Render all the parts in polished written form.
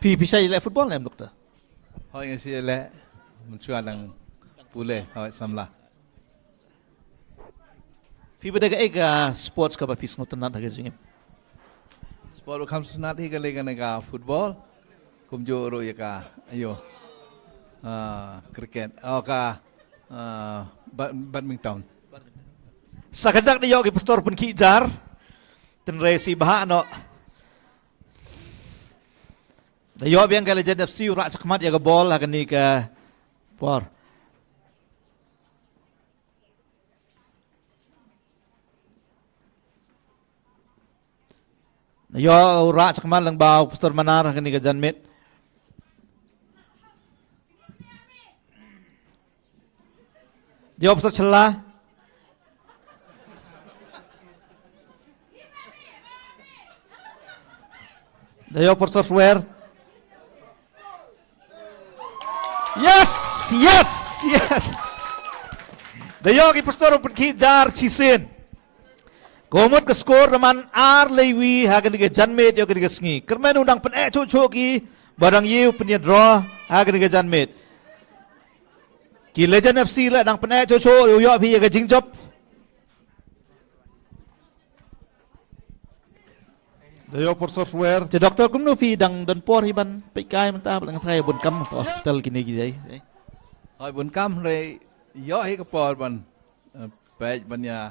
Pi saya le football nem doktor. Hoi ngasi le mencuat ang pule hoi samla. Pi beda ega sports ka ba pis ngotan nat haga jingim. Sport kam sunat hi kale kana ka football. Kumjo ro ya ka ayo. Cricket. Ka badminton. Sakajak ni yogi pastor pun kijar. Tenre si baha no. Dayo biang kala jad FC ura sakmat ya ka ball haga ni ka por. Dayo ura sakmat lang ba pastor manar haga ni ka janmit. Dayo pastor celah. Dayo pastor swear. Yes, yes, yes. Dayo ki pastor pun kijar sisin. Komot ke skor naman lewi hagan diga janmet yo diga sngi. Kermen undang pen cucu ki barang yiu punya draw hagan diga janmet. Ki Legend FC la dang pen cucu yo pi ga jingjob. Dayo pastor swear. Jadi doktor kumno pi dang dan por hiban pekai mentah belang trai bun kam hospital kini gidai. Hoi bun kam re yo hi ka por ban pej ban ya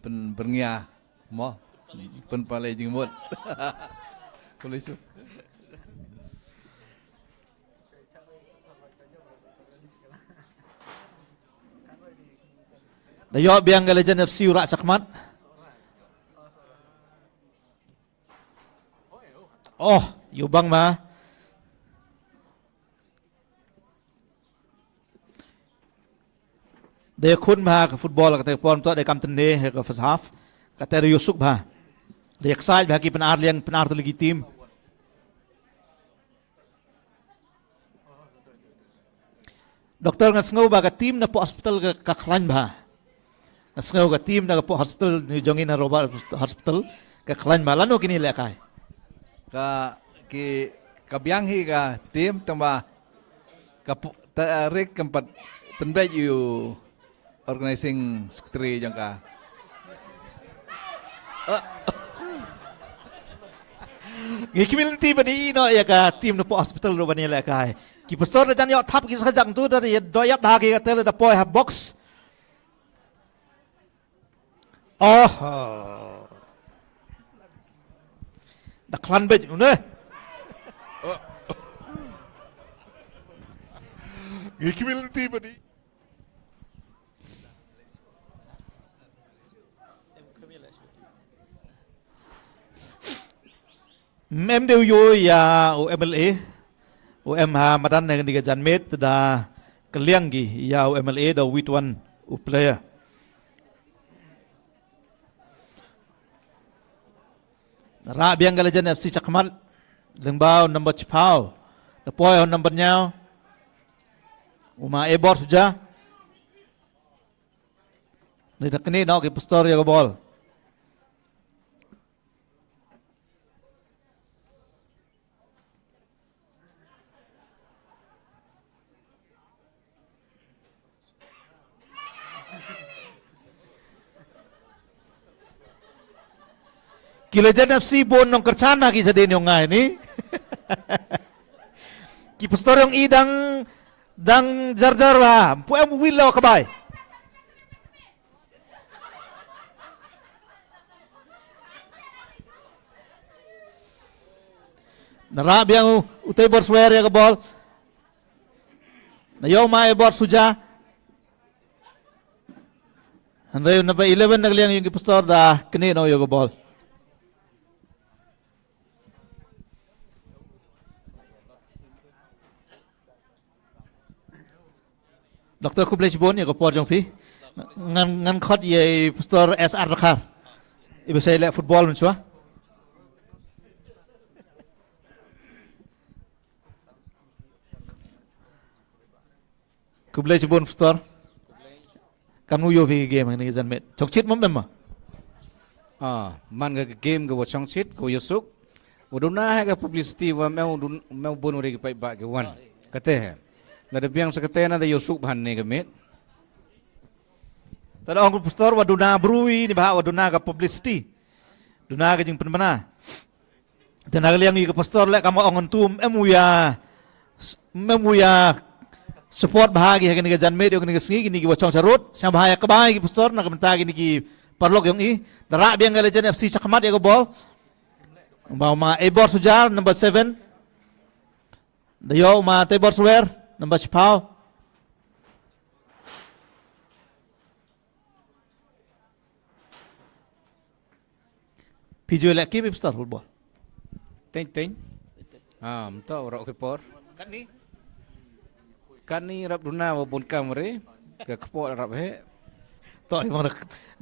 pen berngia mo pen pale jing mut. Kulisu. Dayo biang ga Legend FC ura sakmat. Oh, yubang ma. Dia kun ma ke football kata pon tu dia kam tende ke first half. Kata Yusuf ba. Dia excited bagi penar liang penar tu lagi tim. Doktor ngasngau ba ke tim na po hospital ke klan ba. Ngasngau ke tim na po hospital ni jongin na Robert hospital ke klan ba lanu kini lekai. Ka ki kabyang hi ka tim tamba ka tarik keempat penbej you organizing secretary jang ka Gikimil ti bani no ya ka tim no po hospital ro bani la kai ki pastor na jan yo thap ki sa jang tu dari doyak bagi ka tel da poi ha box oh da klan bej ne Gikimil tiba ni. Em đều yo ya MLA em ha madan na diga janmet da kaliang gi ya MLA da witwan player ra biang ga Legend FC Chakmal lengbao number chipao da poi number nyao uma ebor suja ni dakni no ki pastor ya bol ki Legend FC bon nong kercana ki sa din yung nga ini ki pastor yung idang dang jar-jar ba puem wilaw kabay narabi ang utay bor swear ya kabol nayaw ma bor suja handayo na ba 11 nagliang yung pastor da kini no yo kabol Doktor Kublai Bon ya ko por jong pi ngan khot ye pastor SR rakhar ibu saya le football mun chua Kublai Bon pastor kamu yo pi game ni zan met chok chit mom ma man ga game ga chong chit ko yusuk Uduna hai ka publicity wa meu bon uri pai ba ke wan. Kate hai. La de biang sekate na da Yusuf ban ne ke met. Tada ong pastor waduna brui ni bah waduna ka publicity. Duna ka jing penmana. Dan agaliang i ka pastor le kama ong tum emuya support bahagi ha kini ka jan med kini ka singi kini ki wachong sarut sang bahaya ka bahagi ki pastor na kamenta kini ki parlok yung i. Dara biang ka lejan FC Chakamat ya ka ball. Bawa ma Ebor Sujar number 7. Dayo ma Tebor Suwer number 10. Pijo lek ki pastor football. Ting. Mta ora ke por. Kan ni rap duna wa bon kamre. Ke kepot rap he. To imong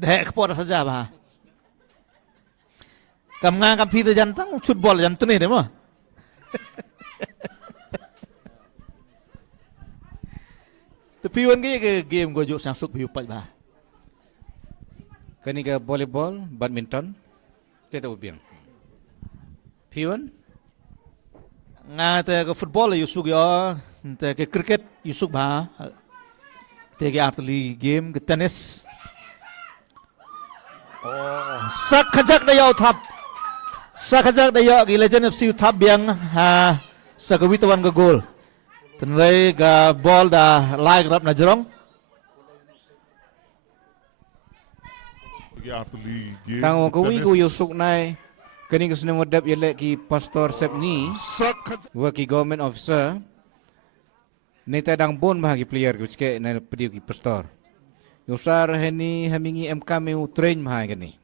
dek kepot saja bah. Kam nga kam pita jantang football jantan ni demo. Tapi wan ke game go jo sang suk biu pai bah. Kani ka volleyball, badminton. Teta biang. Piwan? Nga te ke football yusuk yo, te ke cricket yusuk bah. Te ke artili game ke tennis. Oh, sak khajak da yo thap. Sakajak dayo ki Legend FC thap biang ha sakawitawan ka goal. Tenlay ka ball da like rap na jerong. Tang ko wi ko Yusuf nai kani ko sene modap yele ki pastor Sepni wa ki government officer neta dang bon ma ki player ko ske na pediu ki pastor. Yusar heni hamingi MK meu train ma kani.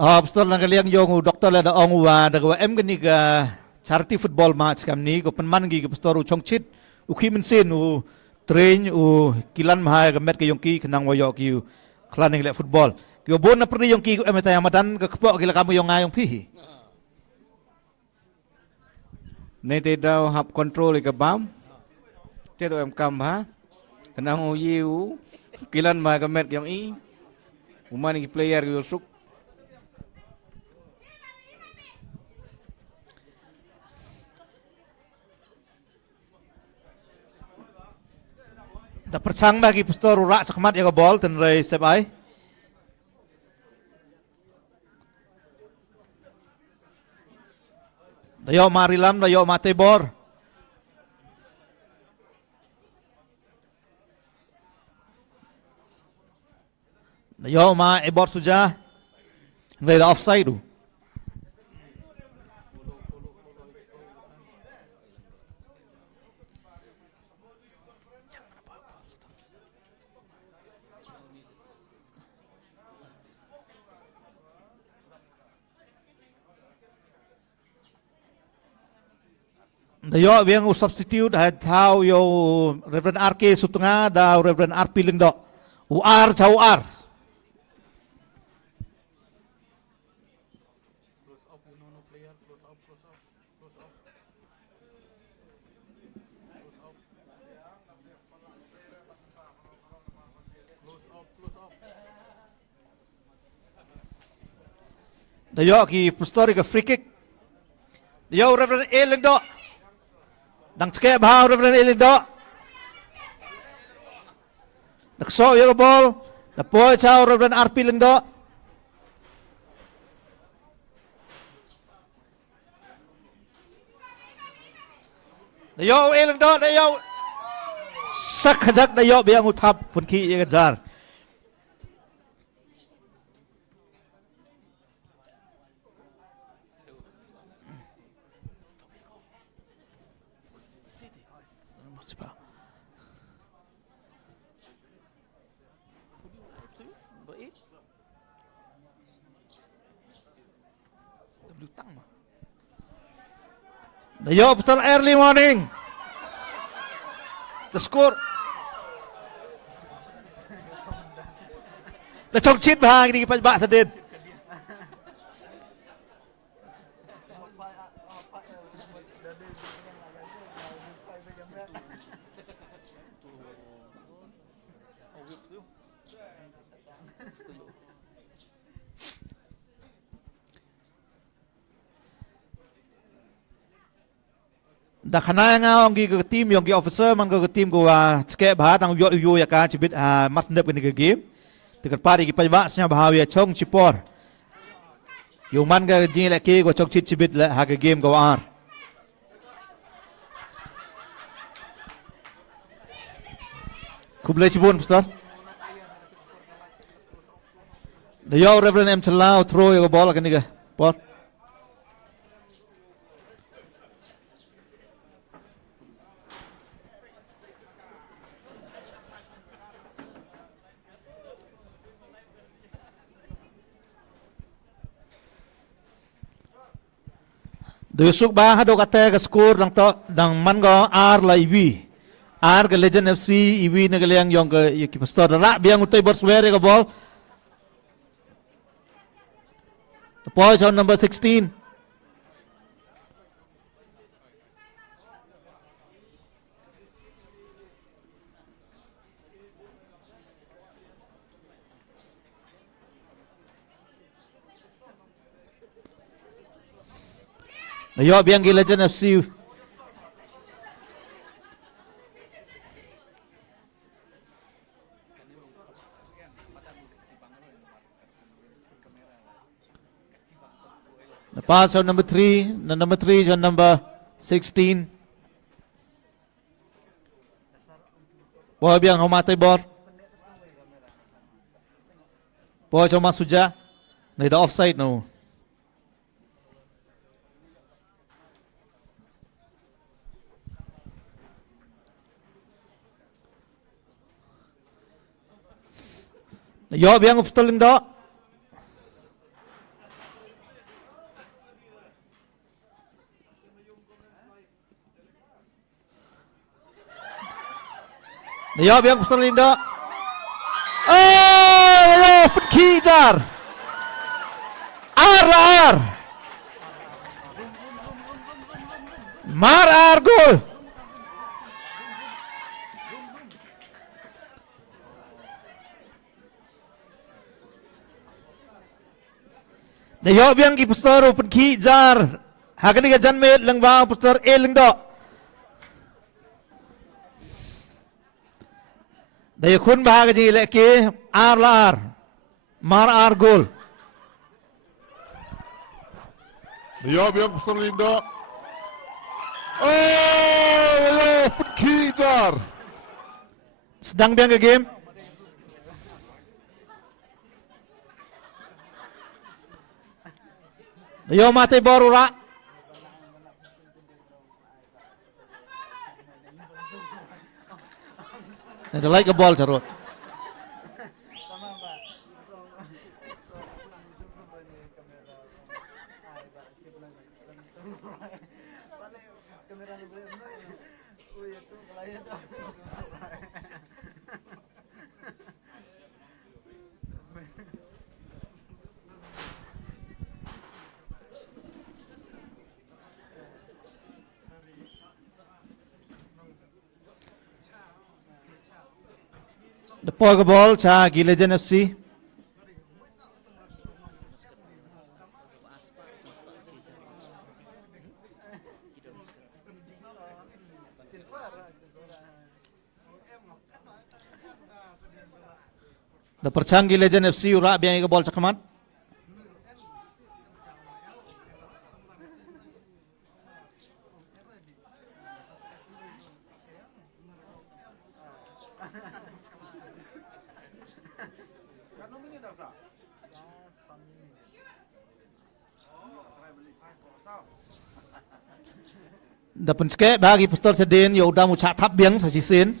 Pastor lang kaliang yung doktor la da ong wa da em gani ka charity football match kam ni ko panman gi pastor u chongchit u khimin sin u train u kilan ma ka met ka yung ki kanang wa yo ki klaning le football ki bon na pri yung ki em ta yamadan ka kpo ki la kamu yung ngayong pi Nete daw hap control ka bam. Teto kam ha. Kanang u yiu kilan ma ka met yung i. Umani ki player ki Yusuf. Da perchang bagi pastor ura sakmat ya ka ball tenray sebai. Dayo marilam dayo matebor. Dayo ma Ebor Suja. Ngay da offside du. Dayo biang u substitute had how yo Reverend RK Sutunga da Reverend RP Lingdo. UR cha UR. Dayo ki pastor ka free kick. Dayo Reverend A Lingdo. Dang cekek bah Reverend A Lingdo. Nakso yo ball. Napoy cha Reverend RP Lingdo. Dayo A Lingdo dayo. Sak khajak dayo biang uthap pun ki ye jar. Dayo pastor early morning. The score. The chong chit bah ini kipas bak sedin. dah kena ngau ngi ke tim yang ke officer man ke tim gua cek bah tang yo ya ka cibit mas ndep ke game tekat pari ki pajba snya bahawia chong cipor yung man ke jing le ke go chok cibit le ha ke game go ar kuble cibun pastor the yo reverend em chalao throw yo ball kan ni ke ball Dusuk ba hado kate ke skor dang to dang man go R la EV R ke Legend FC EV ne ke yang yong ke ki pastor ra biang utai borswere ke ball the point on number 16 Yo biang ki Legend FC the pass on number 3 the number 3 is on number 16 boy biang homatai bor boy cuma suja ni the offside no yo biang upstoling do yo biang upstoling do oh penkijar ar mar ar gol the yo biang ki pastor open ki jar hagani ga janme langba pastor e lingdo the khun ba ga ji le ke ar la ar mar ar gol Ja, biang pastor Lindo. Oh, penkijar. sedang biang ke game yo mate boru ra the like a ball charot the pogo ball cha gi Legend FC the percanggi Legend FC ura biang ke ball cakamat the penske bagi pastor sedin yo udah mucha tap biang sa sisin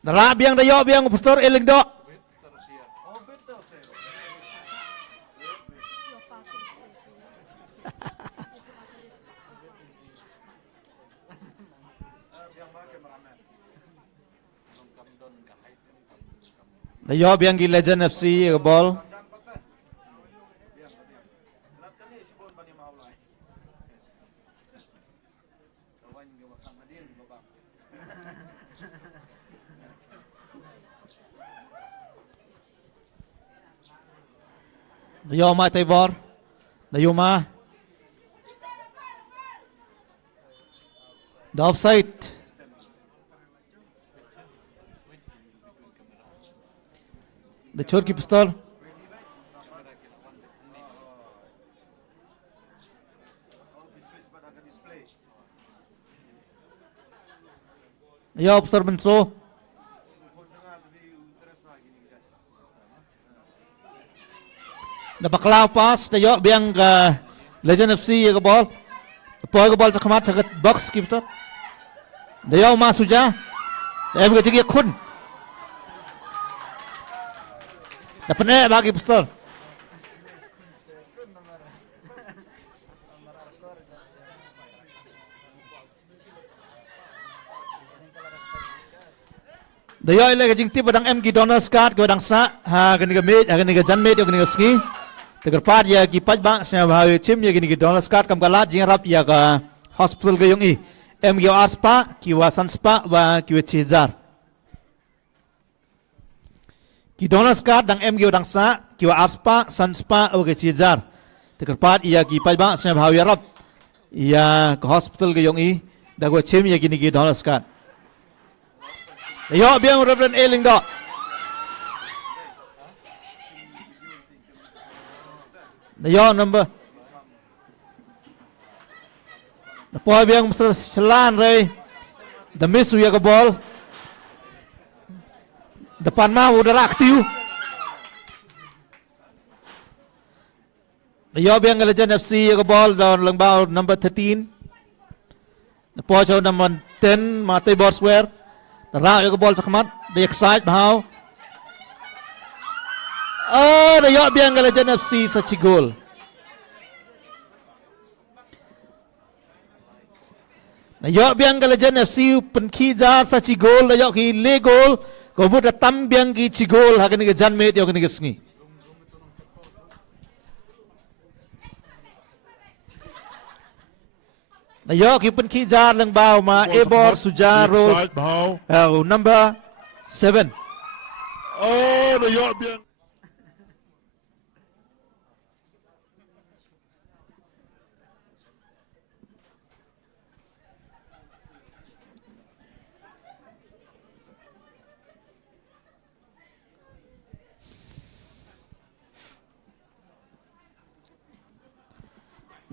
ra biang da yo biang pastor eling do da yo biang gi Legend FC ke ball da yo ma tay bor da yo ma The offside. The chor ki pistol. Ya pistol benso. Dapat kelau pas, dia biang ke Legend FC ya ke ball. Poin ke ball cakamat cakat box kita. Dia masuk je. Dia berjaya dia kun. Dapat ni bagi pistol. Dia ile ke jingti badang MG Donald Scott ke badang sa ha gani ke mate ha gani ke jan mate gani ke ski. Tegar pat ya ki paj bang saya bahawa tim ya gini ke Donald Scott kam kalat jing rap ya ke hospital ke yung i MG Arspa ki wasan spa wa ki wechizar ki Donald Scott dang MG dang sa ki wa Arspa san spa wa ke chizar tegar pat ya ki paj bang saya bahawa rap ya ke hospital ke yung i dago tim ya gini ke Donald Scott yo biang Reverend Eling dok. Yo number. Poin biang Mr. Selan Ray. The miss ya ke ball. Depan mah udah aktif. Yo biang ke Legend FC ya ke ball dan lengbau number 13. Poin jauh number 10 Mate Borswear. Ra ya ke ball cakamat. Dia excite bahau. Oh, the yo biang ke Legend FC saci gol. Na yo biang ke Legend FC penki jar saci gol, na yo ki le gol, ko mu tam biang ki ci gol ha ke jan met yo ke sngi. Na yo ki penki jar lang baw ma Ebor Sujaro number 7. Oh, the yacht bien.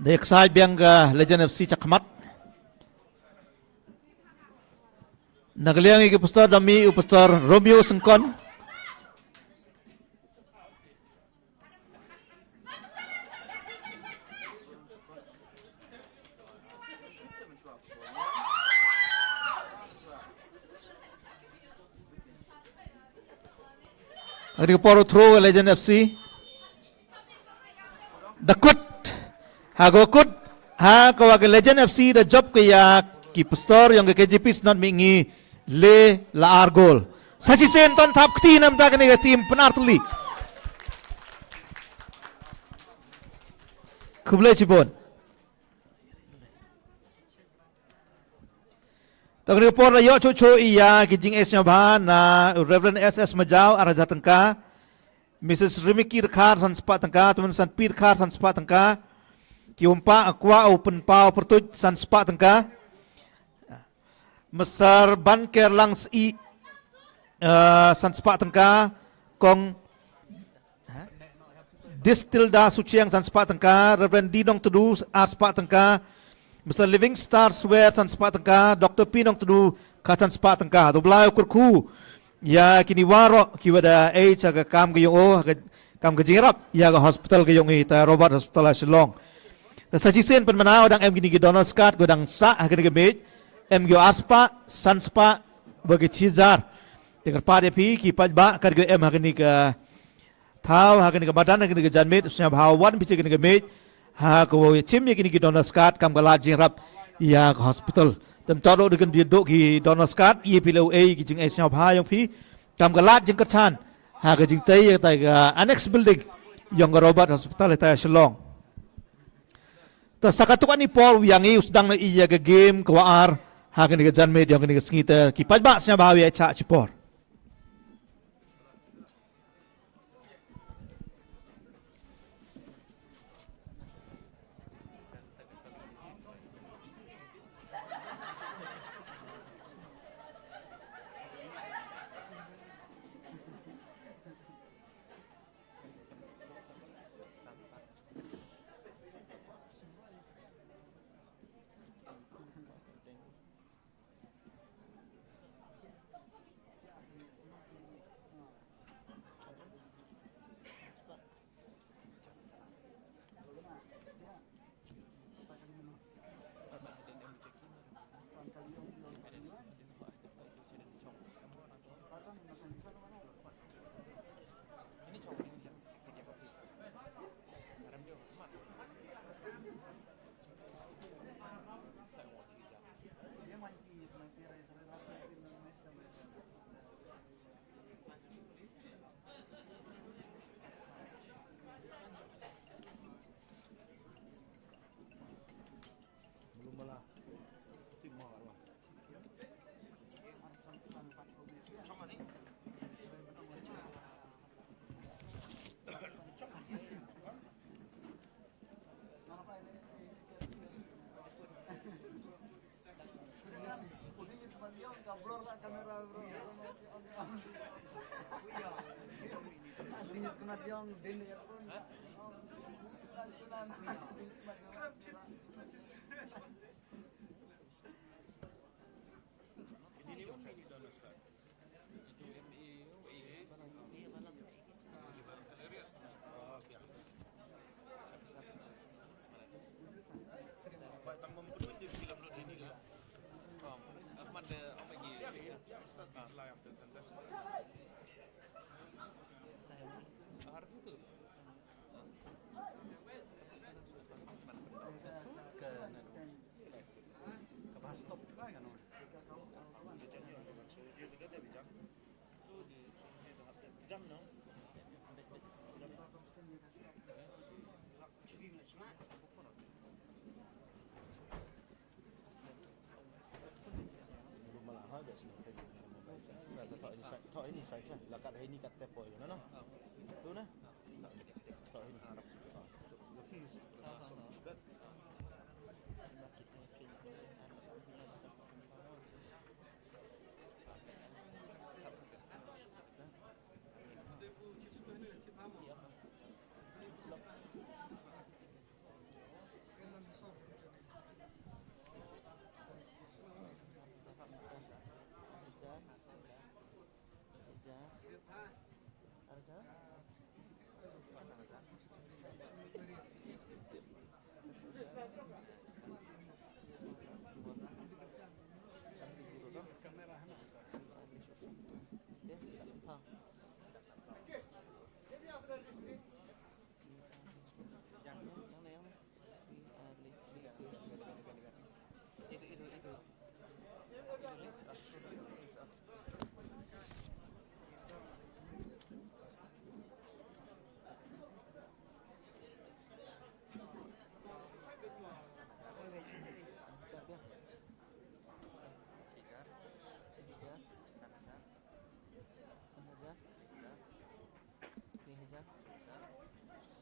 The excited biang Legend FC cakamat. Nagaliang iki pastor dami pastor Romeo Sengkon. Agri poro throw Legend FC. Dakut. Hago kut ha ko ke Legend FC the job ke ya ki pastor yang ke KJP not mingi le la argol. Sachi sen ton thap kti nam ta ke tim penartli. Kuble cibon. Tagri por yo cho iya ki jing es ba na Reverend SS Majau araja tangka Mrs Rimiki Khar san spa tangka tuman san pir khar san spa tangka ki umpa akwa open pau pertuj san spa tangka mesar ban kerlangs i san spa tangka kong distilda suciang san spa tangka Reverend Dinong Tudu ar spa tangka mesar Living Star Swear san spa tangka Dr. Pinong Tudu ka san spa tangka do blai kurku ya kini waro ki wada aga kam ge yo kam ge jirap ya ga hospital ge yong i ta Robert Hospital Shillong. Sajisen pen manao dang MG ni Donald Scott godang sa hagen ge mej MG Arspa Sanspa bagi cizar tegar pade pi ki pajba kar ge hagen ni ka thau hagen ge badan hagen ge janmet usnya bhawan biche ge mej ha ko chim ye ni Donald Scott kam gala jingrap ya hospital tem todo dengan dia dok ki Donald Scott ye pilo a ki jing esnya bha yong pi kam gala jing kachan ha ge jing tai ta ga annex building yong Robert Hospital ta Shillong. Sakatukan ni Paul yang i usdang na iya ke game kawaar hagen ni jan med yang ni skita ki pajba snya bawi cha chipor. Blur lah kamera bro. Iya. Lihat kena yang dene ya pun. Ini ini dono Ustaz. Itu MI, WI, ini malam. Oh, biar. Pak tanggung pun di film ini lah. Ahmad apa lagi? Ya, Ustaz lah yang tertentu. Saya harus itu. Ke bus stop juga kan? Jam no? Malah ada sih. Nah, tak ini saja. Lakat ini kat tepo ya, no? Tu nah. Tak ini. Lukis.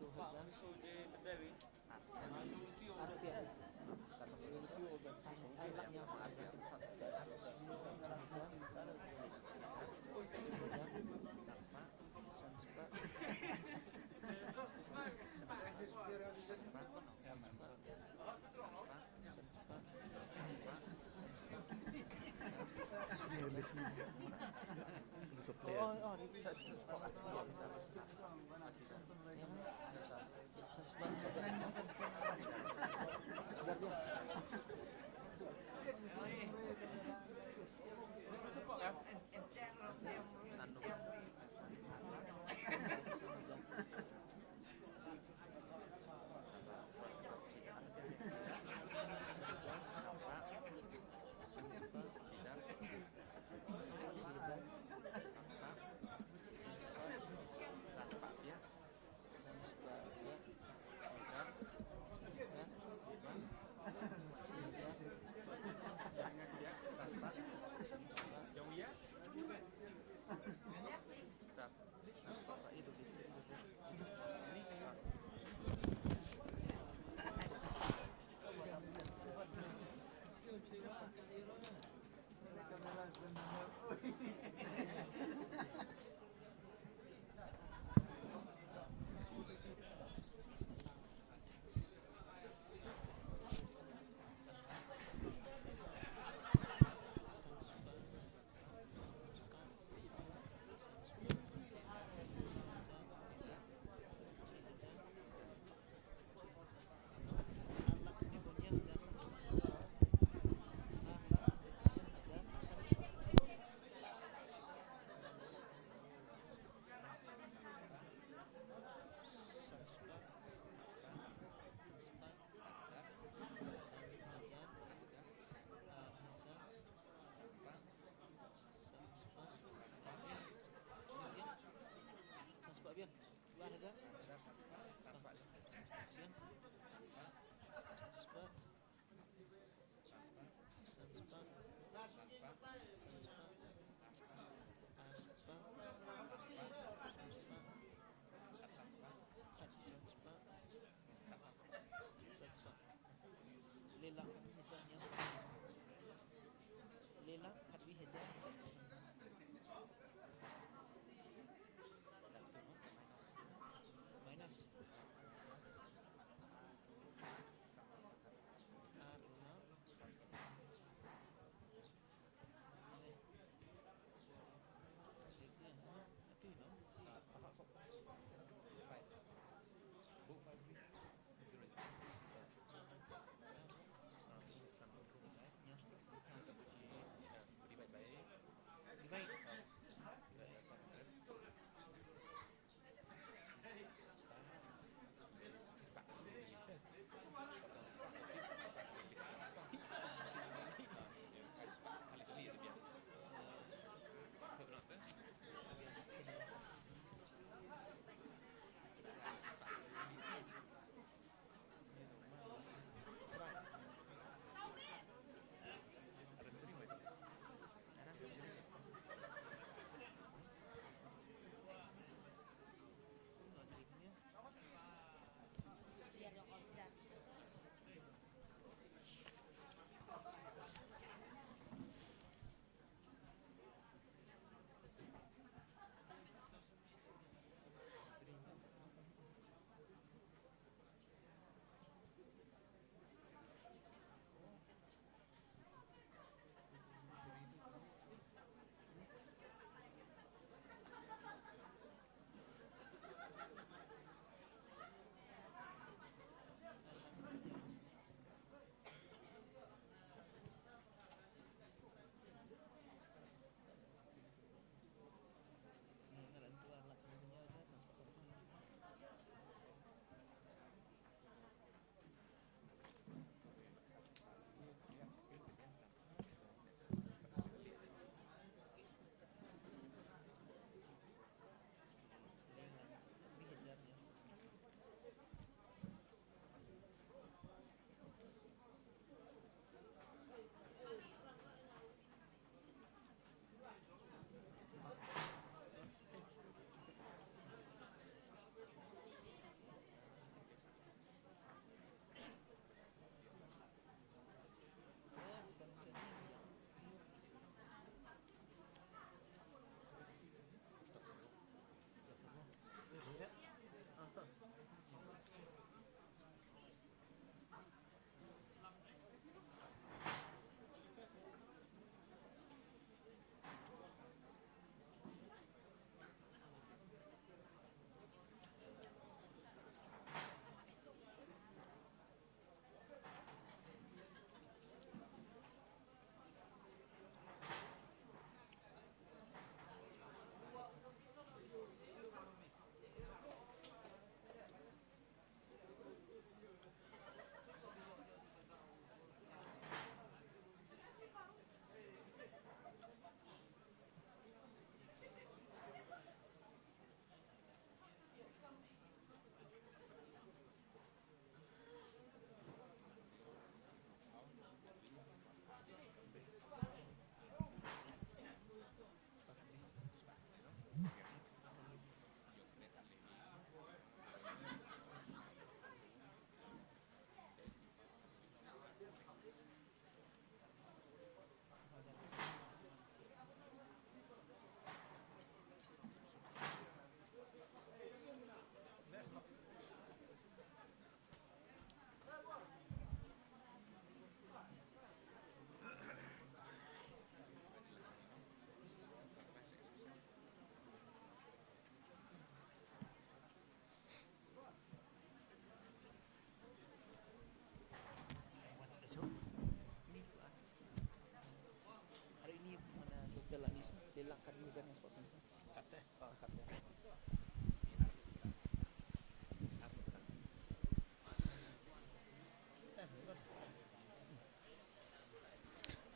Sebab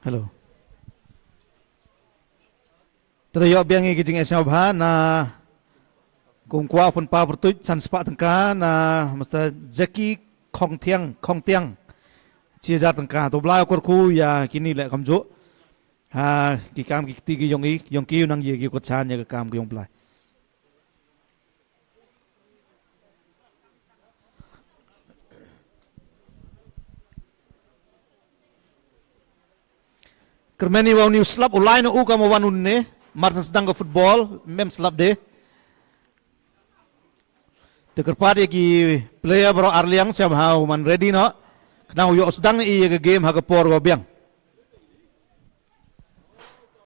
Hello. Terayok biang igi jing esnya obha na kung kwa pun pa bertuj san sepak tengka na Mr. Jackie Kong Tiang chia jar tengka to blai kor ku ya kini lek kamjo ha ki kam ki ti ki yong ki nang ye ki ko chan ya kam ki yong blai Kermeni wau ni slap ulai no u kam wanun ne marsan sedang ke football mem slap de Tekerpade ki player bro Arliang siap hau man ready no. Kenang yo sedang i ke game ha ke por go biang.